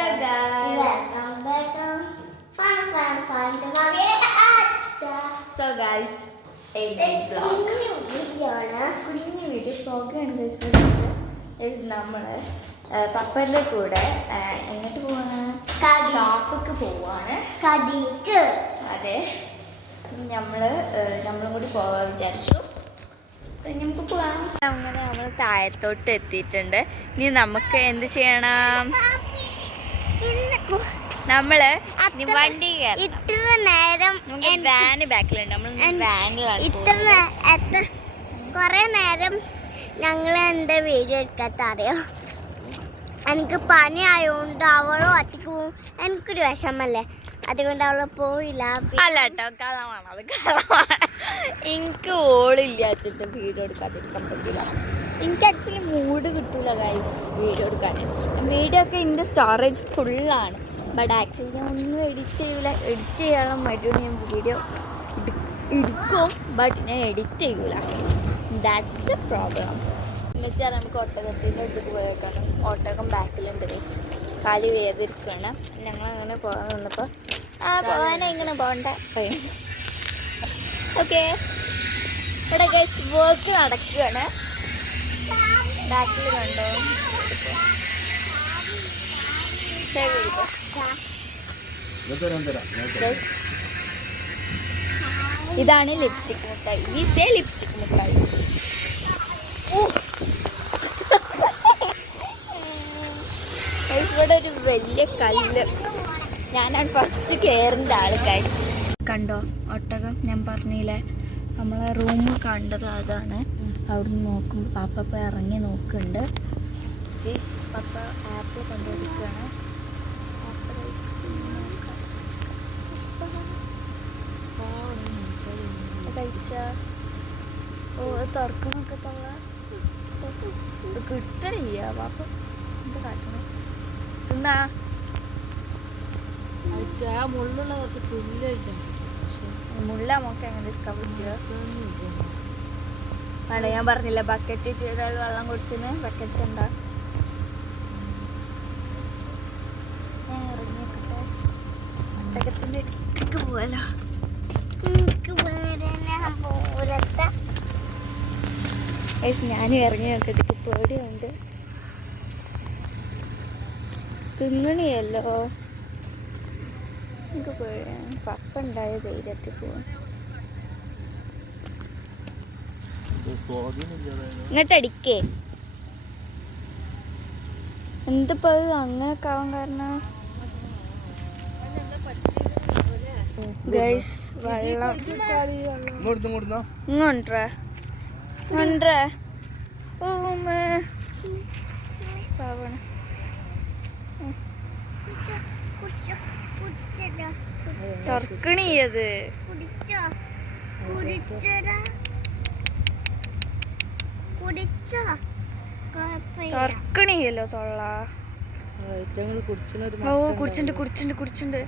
Hello guys. Welcome back to fun to Mommy. So guys, a vlog. കുഞ്ഞു video വ്ളോഗാണ് നമ്മള് പപ്പയുടെ കൂടെ എങ്ങോട്ട് പോവാണ്? ഷോപ്പിക്ക് പോവാണ്. കടിക്ക്. അതെ, നമ്മളും കൂടി പോവാൻ വിചാരിച്ചു. നമുക്ക് പോവാം. അങ്ങനെ നമ്മൾ താഴത്തോട്ട് എത്തിയിട്ടുണ്ട്. ഇനി നമുക്ക് എന്ത് ചെയ്യണം? നമ്മള് വണ്ടി ഇത്ര നേരം വാന് ബാക്കിലുണ്ട്. നമ്മൾ വാനിലാണ്. കൊറേ നേരം ഞങ്ങൾ എൻ്റെ വീഡിയോ എടുക്കാത്ത അറിയോ. എനിക്ക് പനി ആയതുകൊണ്ട് അവളും ഒറ്റക്ക് പോവും. എനിക്കൊരു വിഷമല്ലേ, അതുകൊണ്ട് അവള് പോയില്ല. അല്ല കേട്ടോ, കളമാണ്. അത് കളമാണ്. എനിക്ക് ഓളില്ല വെച്ചിട്ട് വീഡിയോ എടുക്കാതിരിക്കാൻ പറ്റില്ല. എനിക്ക് ആക്ച്വലി മൂഡ് കിട്ടൂല ഗൈസ് വീഡിയോ എടുക്കാൻ. വീഡിയോ ഒക്കെ എൻ്റെ സ്റ്റോറേജ് ഫുള്ളാണ്. ബട്ട് ആക്ച്വലി ഞാൻ ഒന്നും എഡിറ്റ് ചെയ്യാനുള്ള മറ്റു ഞാൻ വീഡിയോ എടുക്കും. ബട്ട് ഞാൻ എഡിറ്റ് ചെയ്യൂല. That's the problem. എന്ന് വെച്ചാൽ നമുക്ക് ഒട്ടകത്തിൻ്റെ അടുത്ത് പോയേക്കാണ്. ഒട്ടകം ബാക്കിലുണ്ട്. കാലി വേദിരിക്കുകയാണ്. ഞങ്ങളങ്ങനെ പോകാൻ നിന്നപ്പോൾ പോകാനെ ഇങ്ങനെ പോകണ്ട കഴിഞ്ഞു. ഓക്കെ, ഇവിടെ ഗൈസ് വർക്ക് നടക്കുകയാണ്. ബാക്കിൽ കണ്ടോ? ഇതാണ് ലിപ്സ്റ്റിക് മിഠായി. വിസേ ലിപ്സ്റ്റിക് മിഠായി. ഇവിടെ ഒരു വലിയ കല്ല്. ഞാനാണ് ഫസ്റ്റ് കയറിൻ്റെ ആള് ഗൈസ്. കണ്ടോ ഒട്ടകം? ഞാൻ പറഞ്ഞില്ലേ നമ്മളെ റൂം കണ്ടത് അതാണ്. അവിടുന്ന് നോക്കുമ്പോൾ പാപ്പ ഇറങ്ങി നോക്കുന്നുണ്ട്. പപ്പ ആപ്പിൾ കൊണ്ടുപോയിരിക്കുകയാണ്. കഴിച്ച തുറക്കണമൊക്കെ തൊള്ള കിട്ടണില്ല. പാപ്പ എന്താ കാട്ടണേ? തിന്നാ മുള്ളുള്ള കുറച്ച് പുല്ല് കഴിക്കാൻ. മുള്ള നമുക്ക് എങ്ങനെ എടുക്കാൻ പറ്റുക? വേണ്ട, ഞാൻ പറഞ്ഞില്ല ബക്കറ്റ് ഒരാൾ വെള്ളം കൊടുത്തിന്. ബക്കറ്റ് ഉണ്ടാ? ഞാൻ ഇറങ്ങിയൊക്കെ ഒട്ടകത്തിൻ്റെ അടുത്തേക്ക് പോവാലോ. ഞാനും ഇറങ്ങി നോക്കട്ടെ. പേടിയുണ്ട്. തിന്നണിയല്ലോ. എനിക്ക് പേടിയാണ്. പപ്പ ഉണ്ടായ ധൈര്യത്തിൽ പോവാൻ. ഇങ്ങോട്ടടിക്കേ. എന്തിപ്പോ അങ്ങനൊക്കെ ആവാൻ കാരണം? ഗൈസ് വെള്ളം ഇങ്ങോട്ടേ തുറക്കണിയത് തുറക്കണിയല്ലോ തൊള്ള. കുടിച്ചിണ്ട്.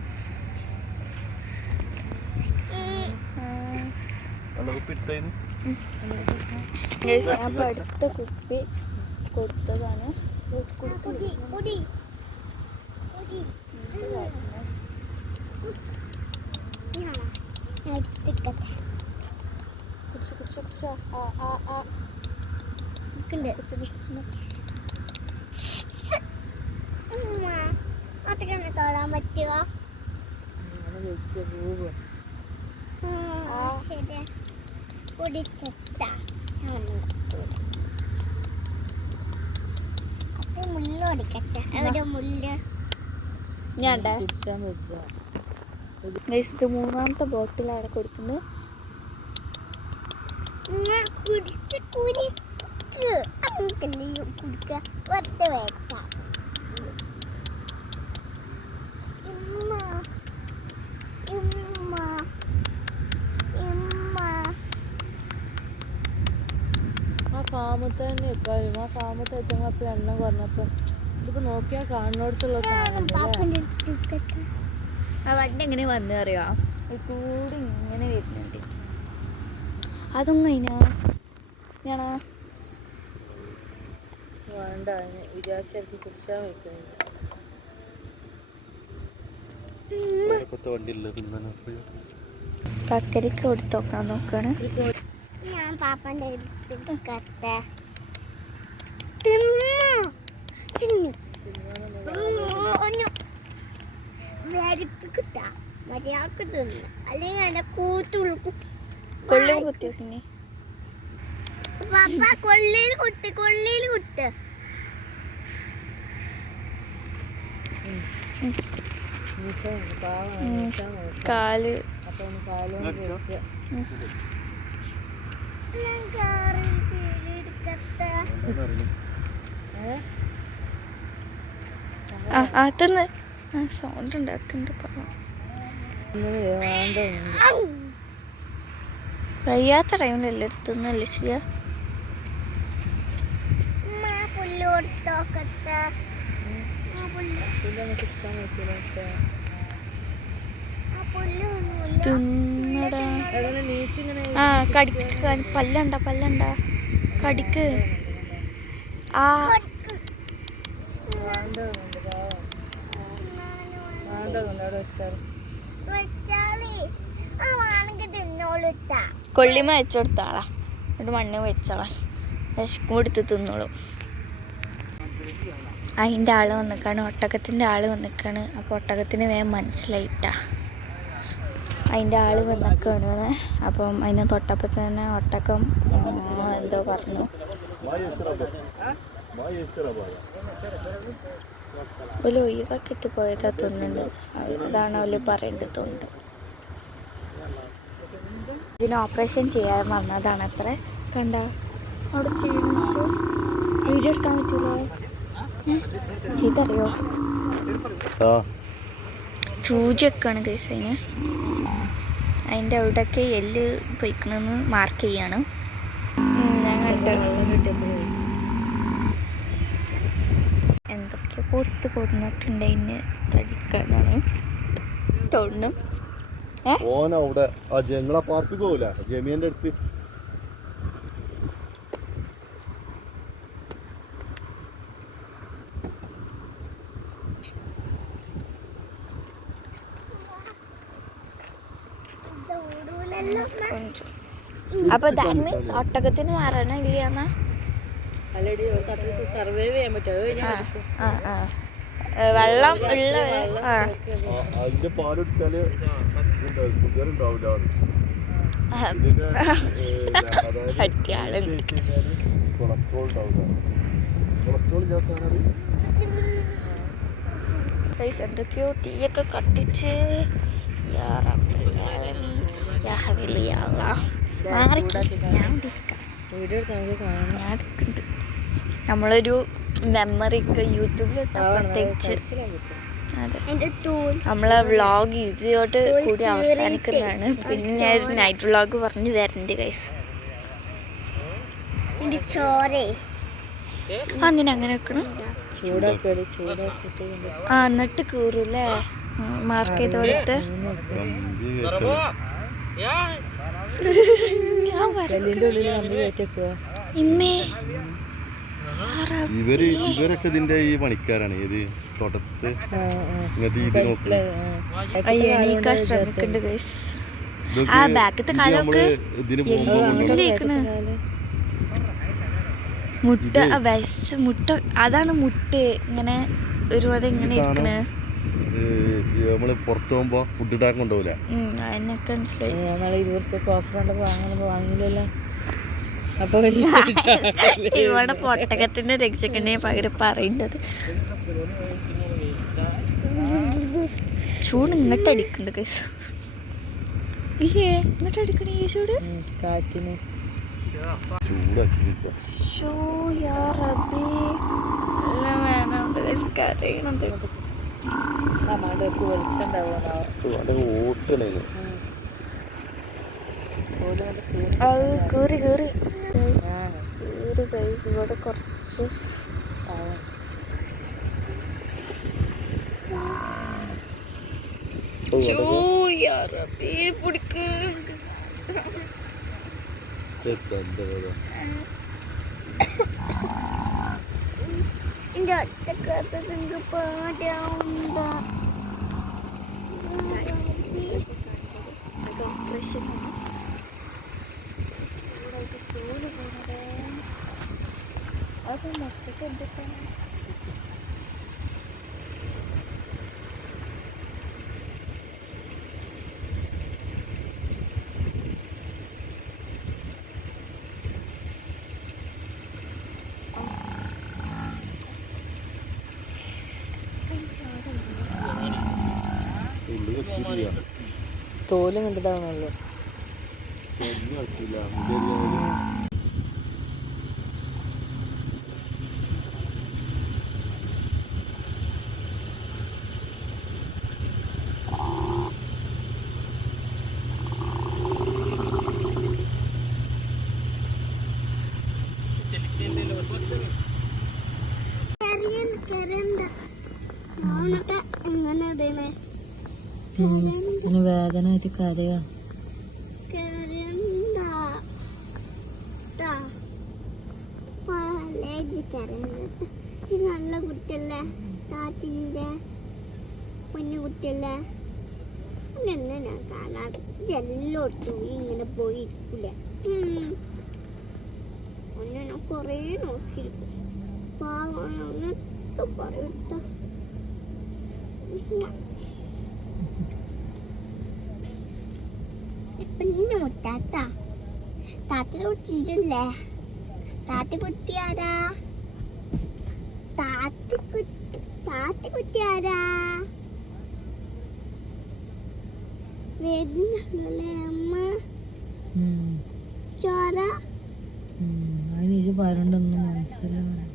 ഞാൻ അടുത്ത കുപ്പി കൊടുത്തതാണ്. അതൊക്കെ തൊടാൻ പറ്റുക? ശരിയാ. മുള്ളോടിക്കട്ടെ. എവിടെ മുല്ല്? ഞാൻ ഇത് മൂന്നാമത്തെ ബോട്ടിലാണ് കൊടുക്കുന്നത്. ഫാമത്തെ തന്നെ വെക്കാനും. ആ ഫാമത്തെ വെച്ചപ്പോൾ എണ്ണം കുറഞ്ഞപ്പോൾ ഇതിപ്പോൾ നോക്കിയാൽ കാണുന്നിടത്തുള്ള ആ വണ്ടി എങ്ങനെ വന്നു അറിയാം? കൂടി ഇങ്ങനെ വരുന്നുണ്ട്. അതൊന്നും ഞാനാ വേണ്ട, വിചാരിച്ചു കുടിച്ചാൽ വെക്കുന്നില്ല. കക്കരിക്ക് കൊടുത്തോക്കാൻ നോക്കാണ്. ഞാൻ പാപ്പൻ്റെ എടുക്കട്ടെ. വരിപ്പിക്കിട്ടാ മര്യാദക്ക് തിന്ന്, അല്ലെങ്കിൽ എന്റെ കൂത്തുളുക്കും. കൊള്ളി കുത്തി പിന്നെ പാപ്പ കൊള്ളിയിൽ കുത്ത്, കൊള്ളിയിൽ കുത്ത്. കാല് തിന്ന് സൗണ്ട് ഉണ്ടാക്കുന്നുണ്ട്. വയ്യാത്ത ടൈമിലല്ലേ തിന്നല്ലേ ചെയ്യാ. പുല്ല് കൊടുത്തോക്കട്ടെ. തിന്നടാ. ആ കടിക്ക്, പല്ലണ്ട കടിക്ക്. ആ കൊള്ളിമ വെച്ചോടുത്താളാ, എന്നിട്ട് മണ്ണ് വെച്ചോളാം. വിശക്കും എടുത്ത് തിന്നോളും. അതിൻ്റെ ആള് വന്നിക്കാണ്, ഒട്ടകത്തിൻ്റെ ആള് വന്നിക്കാണ്. അപ്പോൾ ഒട്ടകത്തിന് വേഗം മനസ്സിലായിട്ടാ അതിൻ്റെ ആള് വന്നിക്കാണ്. അപ്പം അതിനെ തൊട്ടപ്പോൾ തന്നെ ഒട്ടകം എന്തോ പറഞ്ഞു. ഒരു ഒഴിവാക്കിയിട്ട് പോയതാ തോന്നുന്നുണ്ട്. അതാണ് അവര് പറയേണ്ടതുണ്ട്. ഇതിന് ഓപ്പറേഷൻ ചെയ്യാൻ വന്നതാണ് അത്ര. കണ്ട അവിടെ ചെയ്യുന്നത് വീഡിയോ എടുക്കാൻ പറ്റില്ലേ? ചെയ്തറിയോ? സൂചിയൊക്കെയാണ് കേസ്. അതിൻ്റെ അവിടെയൊക്കെ എല്ല് പൊയ്ക്കണമെന്ന് മാർക്ക് ചെയ്യാണ്. ഞാൻ കണ്ട് എന്തൊക്കെയോ കൊടുത്തിട്ടുണ്ട് അതിന് തടിക്കാനാണ് തോന്നുന്നു. ഓനവിടെ ആ ജങ്ങളെ പാർക്കിൽ പോകൂല, ജമീന്റെ അടുത്ത്. അപ്പൊ ദാറ്റ് മീൻസ് ഒട്ടകത്തിന് മാറണം ഇല്ലാന്നാ? സർവൈവ് ചെയ്യാൻ പറ്റും. വെള്ളം ഉള്ള അതിന്റെ പാലൊടിച്ചാല് ഷുഗർ ഉണ്ടാവില്ല. കൊളസ്ട്രോൾ ഉണ്ടാവില്ല. കൊളസ്ട്രോൾ എന്തൊക്കെയോ തീയൊക്കെ കത്തിച്ച് നമ്മളൊരു മെമ്മറിക്ക് യൂട്യൂബിൽ പ്രത്യേകിച്ച്. അതെ, നമ്മളെ വ്ളോഗ് ഇതിലോട്ട് കൂടി അവസാനിക്കുന്നതാണ്. പിന്നെ ഞാൻ ഒരു നൈറ്റ് വ്ളോഗ് പറഞ്ഞു തരണ്ട് ഗൈസ്. അങ്ങനെ വെക്കണം. ആ എന്നിട്ട് കീറൂല്ലേ, മാർക്ക് ചെയ്ത് കൊടുത്ത്. ഇവരൊക്കെ ഇതിന്റെ ഈ പണിക്കാരാണ്. ഏത് തോട്ടത്ത് എണീക്കാൻ ശ്രമിക്കുന്നുണ്ട് ഗൈസ്. ആ ബാക്കത്തെ കാലൊക്കെ മുട്ട വയസ്സ് മുട്ട, അതാണ് മുട്ട ഇങ്ങനെ ഒരുപാട് ഇങ്ങനെ ഇരിക്കണേ. നമ്മള് പുറത്ത് പോകുമ്പോ ഫുഡ് ഇടാൻ കൊണ്ടുപോകില്ല. അതിനൊക്കെ മനസ്സിലായി. വാങ്ങിയില്ലല്ലോ. ഇവിടെ പൊട്ടകത്തിന്റെ രക്ഷകനെ പകരം പറയേണ്ടത്. ചൂട് ഇങ്ങോട്ട് അടിക്കുന്നുണ്ട് കേസ്. ഇങ്ങോട്ട് അടിക്കണേ ഈ ചൂട്. കാറ്റിന് കേറി ഇവിടെ കുറച്ച് എന്റെ ഒച്ചക്കത്ത് പാടാവുന്ന മൊത്തത്തിൽ എന്തിട്ടാണ് ഉള്ളു കത്തില്ല തോലും കണ്ടതാണല്ലോ. ഒന്നും കത്തില്ല മുടി പിന്നെ വേദനയായിട്ട് കരയാ. നല്ല കുട്ടിയല്ലേ താത്തിന്റെ പൊന്നു കുട്ടിയല്ലേ എന്നെ ഞാൻ കാണാതെ എല്ലായിടത്തും ഇങ്ങനെ പോയിരിക്കൂലേ ഒന്നെ ഞാൻ കൊറേ നോക്കിയിരിക്കും പാവമാണ് അങ്ങനത്തെ പറയട്ട ഇപ്പൊ നിന്നെ മുട്ടാത്ത താത്തിനെ കുട്ടിയില്ലേ താത്തി കുട്ടിയാരാ താത്തി കുട്ടിയാരാ വരുന്നല്ലേ അമ്മ ചോര അതിന് പറഞ്ഞൊന്നും മനസ്സിലാവും.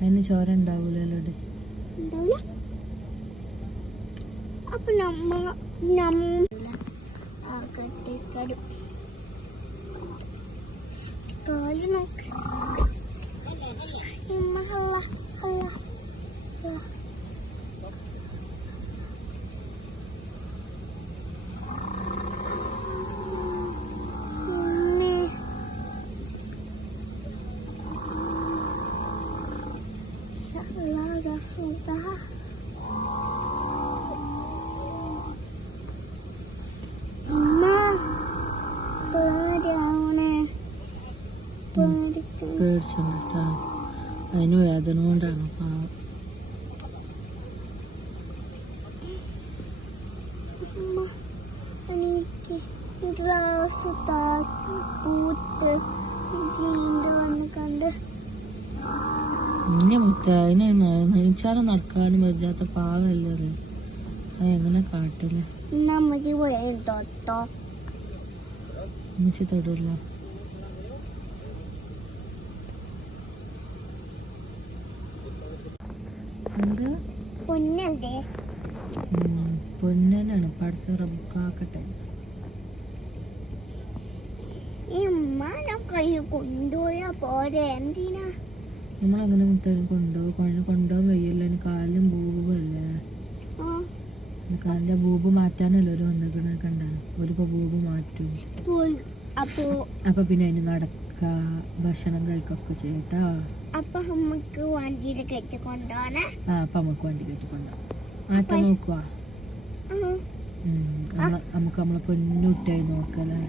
അതിന് ചോര ഉണ്ടാവൂലല്ലോ. ഉണ്ടാവില്ല അപ്പൊ കാല് നോക്ക് പേടിച്ചോണ്ടാ. അതിന് വേദന കൊണ്ടാണ് പാവം. എനിക്ക് ഗ്ലാസ് പൂത്ത് വന്ന് കണ്ട് ഇന്നെ മുത്ത അതിന് നെയ്ച്ചാലും നടക്കാനും പറ്റാത്ത പാവല്ലേ അത്. എങ്ങനെ കാട്ടില്ല നമ്മക്ക് പോയി തൊട്ടോ എന്നിച്ച് തൊടില്ല. എന്താ പൊന്നല്ലേ പൊന്നനാണ് പഠിച്ച റബ്ബുക്കാക്കട്ടെ. ഈ ഉമ്മാനെ കൈ കൊണ്ടുപോയാ പോരെ എന്തിനാ നമ്മളങ്ങനെ മുത്തേനെ കൊണ്ടുപോകാൻ വയ്യല്ലോ. എനിക്ക് കാലിലും ബൂബല്ലേ. കാലിന്റെ ബൂബ് മാറ്റാനല്ലോ ഒരു വന്നിക്കണ കണ്ട. ഒരിപ്പോ ബൂബ് മാറ്റും. അപ്പൊ പിന്നെ അതിന് നടക്ക ഭക്ഷണം കഴിക്കൊക്കെ ചെയ്യട്ടാ. അപ്പൊ നമുക്ക് വണ്ടിയിൽ കെട്ടിക്കൊണ്ടോണേ. അപ്പൊ നമുക്ക് വണ്ടി കെട്ടിക്കൊണ്ടോ മാറ്റാൻ നോക്കുവാ. നമുക്ക് നമ്മളെ പൊന്നുട്ടായി നോക്കല്ലേ.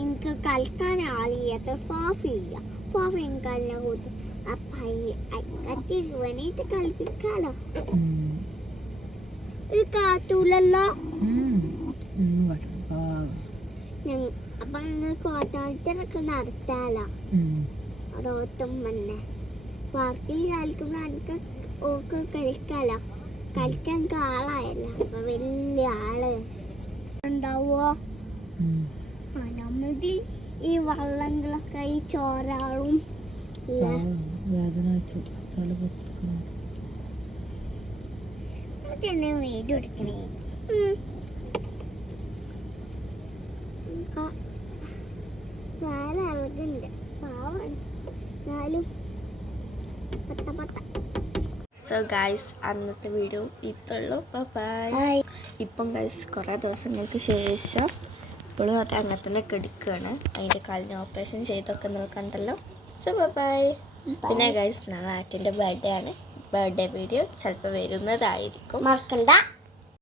എനിക്ക് കളിക്കാൻ ആളില്ലാത്ത ഫോഫില്ല. ഫോഫ് എനിക്ക് അതിനെ കൂട്ടി അപ്പൊ വേണിട്ട് കളിപ്പിക്കാലോ. ഒരു കാട്ടൂലല്ലോ. അപ്പൊ നിങ്ങൾക്ക് ഓട്ടോമൊക്കെ നടത്താലോ. റോട്ടും തന്നെ പാർക്കിൽ കളിക്കുമ്പോ എനിക്ക് ഓക്ക് കളിക്കാലോ. കളിക്കാൻ ആളായല്ലോ. അപ്പൊ വലിയ ആള് ഉണ്ടാവോ. നമ്മൾക്ക് ഈ വള്ളങ്ങളൊക്കെ ഈ ചോരാളും തന്നെ വീഡിയോ എടുക്കണേ. വേറെ അളകുണ്ട് പാവാണ് എന്നാലും സോ ഗൈസ് അന്നത്തെ വീഡിയോ ഇത്രയുള്ളൂ. ബൈ. ഇപ്പം ഗൈസ് കുറേ ദിവസങ്ങൾക്ക് ശേഷം ഇപ്പോഴും അത് അങ്ങനെ തന്നെ കെടുക്കുകയാണ്. അതിൻ്റെ കാലിന് ഓപ്പറേഷൻ ചെയ്തൊക്കെ നിങ്ങൾ കണ്ടല്ലോ. So by. പിന്നെ ഗൈസ് നാളെ ആറ്റിൻ്റെ ബർത്ത്ഡേ ആണ്. ബർത്ത്ഡേ വീഡിയോ ചിലപ്പോൾ വരുന്നതായിരിക്കും. മറക്കണ്ട.